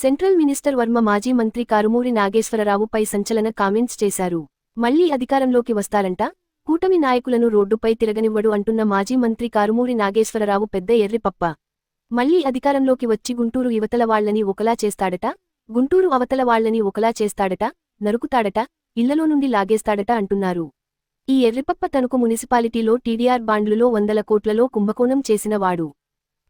Central minister Varma మాజీ మంత్రి కారుమూరి నాగేశ్వరరావుపై సంచలన కామెంట్స్ చేశారు. మళ్ళీ అధికారంలోకి వస్తారంట? కూటమి నాయకులను రోడ్డుపై తిరగనివ్వడు అంటున్న మాజీ మంత్రి కారుమూరి నాగేశ్వరరావు పెద్ద ఎర్రిపప్ప. మళ్ళీ అధికారంలోకి వచ్చి గుంటూరు యువతల వాళ్ళని ఒకలా చేస్తాడట? గుంటూరు అవతల వాళ్ళని ఒకలా చేస్తాడట? నరుకుతాడట? ఇళ్ళలో నుండి లాగేస్తాడట అంటున్నారు. ఈ ఎర్రిపప్ప తనకు మున్సిపాలిటీలో టీడీఆర్ బాండ్లులో వందల కోట్లలో కుంభకోణం చేసినవాడు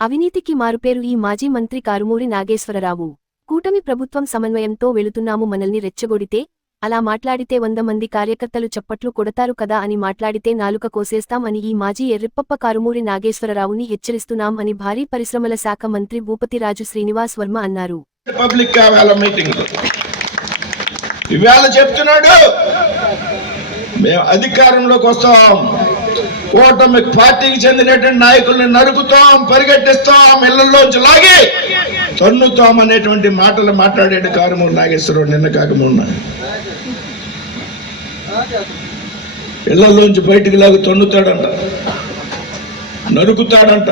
అవినీతికి మారుపేరు ఈ మాజీ మంత్రి కారుమూరి నాగేశ్వరరావు. కూటమి ప్రభుత్వం సమన్వయంతో వెళుతున్నాము మనల్ని రెచ్చగొడితే అలా మాట్లాడితే వంద మంది కార్యకర్తలు చప్పట్లు కొడతారు కదా అని మాట్లాడితే నాలుక కోసేస్తాం అని ఈ మాజీ ఎర్రిప్పప్ప కారుమూరి నాగేశ్వరరావుని హెచ్చరిస్తున్నాం అని భారీ పరిశ్రమల శాఖ మంత్రి భూపతిరాజు శ్రీనివాస్ వర్మ అన్నారు. ఇవాళ చెప్తున్నాడు మేము అధికారంలోకి వస్తాం. కూటమి పార్టీకి చెందినటువంటి నాయకుల్ని నరుకుతాం పరిగెట్టిస్తాం ఇళ్ళలోంచి లాగి తన్నుతాం అనేటువంటి మాటలు మాట్లాడాడు కారుమూరు నాగేశ్వరరావు నిన్న కాకమున్న ఇళ్ళలోంచి బయటికి లాగి తన్నుతాడంట. నరుకుతాడంట.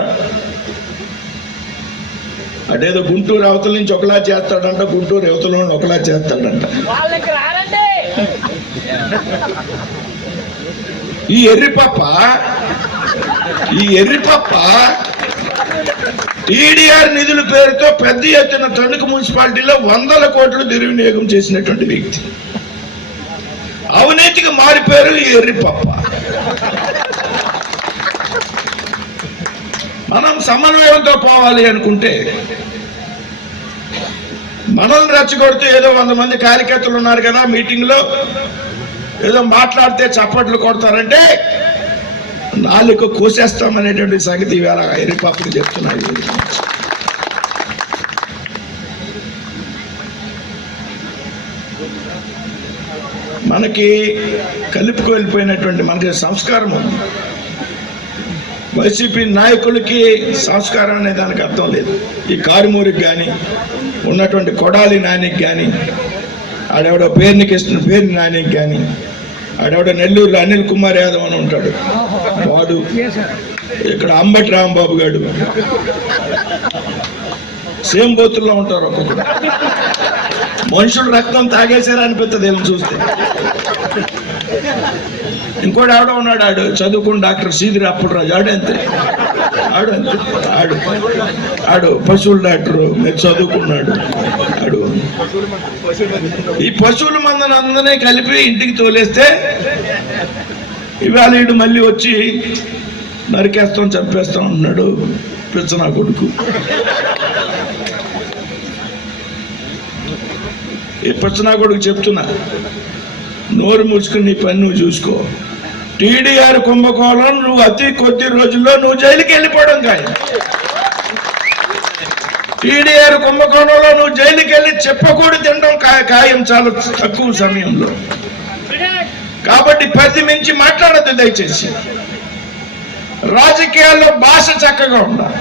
అటేదో గుంటూరు అవతల నుంచి ఒకలా చేస్తాడంట గుంటూరు యువతల నుండి ఒకలా చేస్తాడంట. ఈ ఎర్రిపప్ప ఈ ఎర్రిపప్ప టీడీఆర్ నిధుల పేరుతో పెద్ద ఎత్తున తణుకు మున్సిపాలిటీలో వందల కోట్లు దుర్వినియోగం చేసినటువంటి వ్యక్తి. అవినీతికి పేరు ఈ ఎర్రిపప్ప. మనం సమన్వయంతో పోవాలి అనుకుంటే మనల్ని రెచ్చగొడుతూ ఏదో వంద మంది కార్యకర్తలు ఉన్నారు కదా మీటింగ్లో ఏదో మాట్లాడితే చప్పట్లు కొడతారంటే నాలుగు కోసేస్తామనేటువంటి సంగతి ఇవాళ ఎరిపాపులు చెప్తున్నాయి మనకి కలుపుకు వెళ్ళిపోయినటువంటి మనకి సంస్కారం ఉంది. వైసీపీ నాయకులకి సంస్కారం అనే దానికి అర్థం లేదు. ఈ కారుమూరికి కానీ ఉన్నటువంటి కొడాలి నానికి కానీ ఆడెవడో పేరునికి ఇస్తున్న పేరు నానికి కానీ ఆడెవడో నెల్లూరులో అనిల్ కుమార్ యాదవ్ అని ఉంటాడు. వాడు ఇక్కడ అంబటి రాంబాబు గారు సేమ్ బోతుల్లో ఉంటారు ఒక్కొక్కరు. మనుషులు రక్తం తాగేశారు అనిపిస్తుంది వీళ్ళని చూస్తే. ఇంకోటి ఆవిడ ఉన్నాడు ఆడు చదువుకుని డాక్టర్ సీదిరి అప్పుడు రాజు. ఆడు అంతే ఆడు అంతే ఆడు. ఆడు పశువుల డాక్టరు మీరు చదువుకున్నాడు. ఆడు. ఈ పశువుల మందని అందరినీ కలిపి ఇంటికి తోలేస్తే ఇవాళ వీడు మళ్ళీ వచ్చి నరికేస్తాం చంపేస్తాం అన్నాడు పిచ్చనా కొడుకు. ఈ కొడుకు చెప్తున్నా నోరు ముడుచుకుని నీ పని నువ్వు చూసుకో. టీడీఆర్ కుంభకోణం నువ్వు అతి కొద్ది రోజుల్లో నువ్వు జైలుకి వెళ్ళిపోవడం ఖాయం టీడీఆర్ కుంభకోణంలో నువ్వు జైలుకి వెళ్ళి చెప్పకూడదు తినడం ఖాయం చాలా తక్కువ సమయంలో. కాబట్టి పది మించి మాట్లాడద్దు దయచేసి. రాజకీయాల్లో భాష చక్కగా ఉండాలి.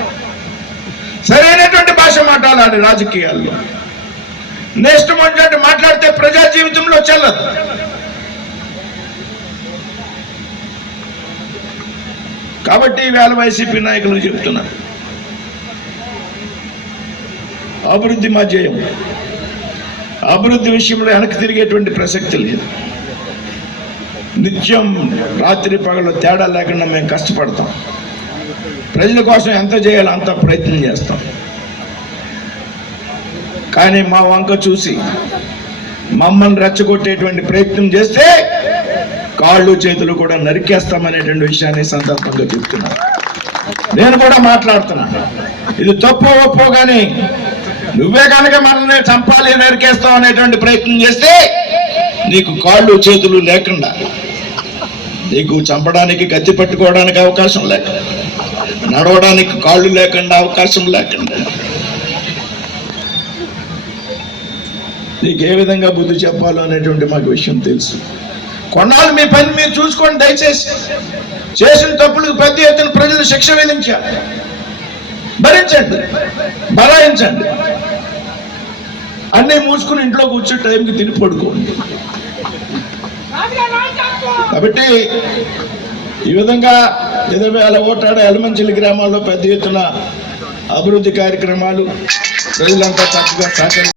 సరైనటువంటి భాష మాట్లాడాలి రాజకీయాల్లో. నెక్స్ట్ మాట్లాడి మాట్లాడితే ప్రజా జీవితంలో చెల్లదు. కాబట్టి వేళ వైసీపీ నాయకులు చెప్తున్నారు అభివృద్ధి మా జయం. అభివృద్ధి విషయంలో వెనక్కి తిరిగేటువంటి ప్రసక్తి లేదు. నిత్యం రాత్రి పగలు తేడా లేకుండా మేము కష్టపడతాం. ప్రజల కోసం ఎంత చేయాలో అంత ప్రయత్నం చేస్తాం. కానీ మా వంక చూసి మమ్మల్ని రెచ్చగొట్టేటువంటి ప్రయత్నం చేస్తే కాళ్ళు చేతులు కూడా నరికేస్తామనేటువంటి విషయాన్ని సందర్భంగా చెప్తున్నాను నేను కూడా మాట్లాడుతున్నా. ఇది తప్పు ఒప్పో కానీ నువ్వే కనుక మనల్ని చంపాలి నరికేస్తావు అనేటువంటి ప్రయత్నం చేస్తే నీకు కాళ్ళు చేతులు లేకుండా నీకు చంపడానికి కత్తి పట్టుకోవడానికి అవకాశం లేక నడవడానికి కాళ్ళు లేకుండా అవకాశం లేకుండా నీకు ఏ విధంగా బుద్ధి చెప్పాలో అనేటువంటి మాకు విషయం తెలుసు. కొన్నాళ్ళు మీ పని మీరు చూసుకోండి దయచేసి. చేసిన తప్పులకు పెద్ద ఎత్తున ప్రజలు శిక్ష విధించారు. భరించండి. బలాయించండి. అన్నీ మూసుకుని ఇంట్లో కూర్చొని టైంకి తిని పడుకోండి. కాబట్టి ఈ విధంగా ఇరవై వేల ఓటాడ ఎలమంచిలి గ్రామాల్లో పెద్ద ఎత్తున అభివృద్ధి కార్యక్రమాలు ప్రజలంతా చక్కగా సహకరి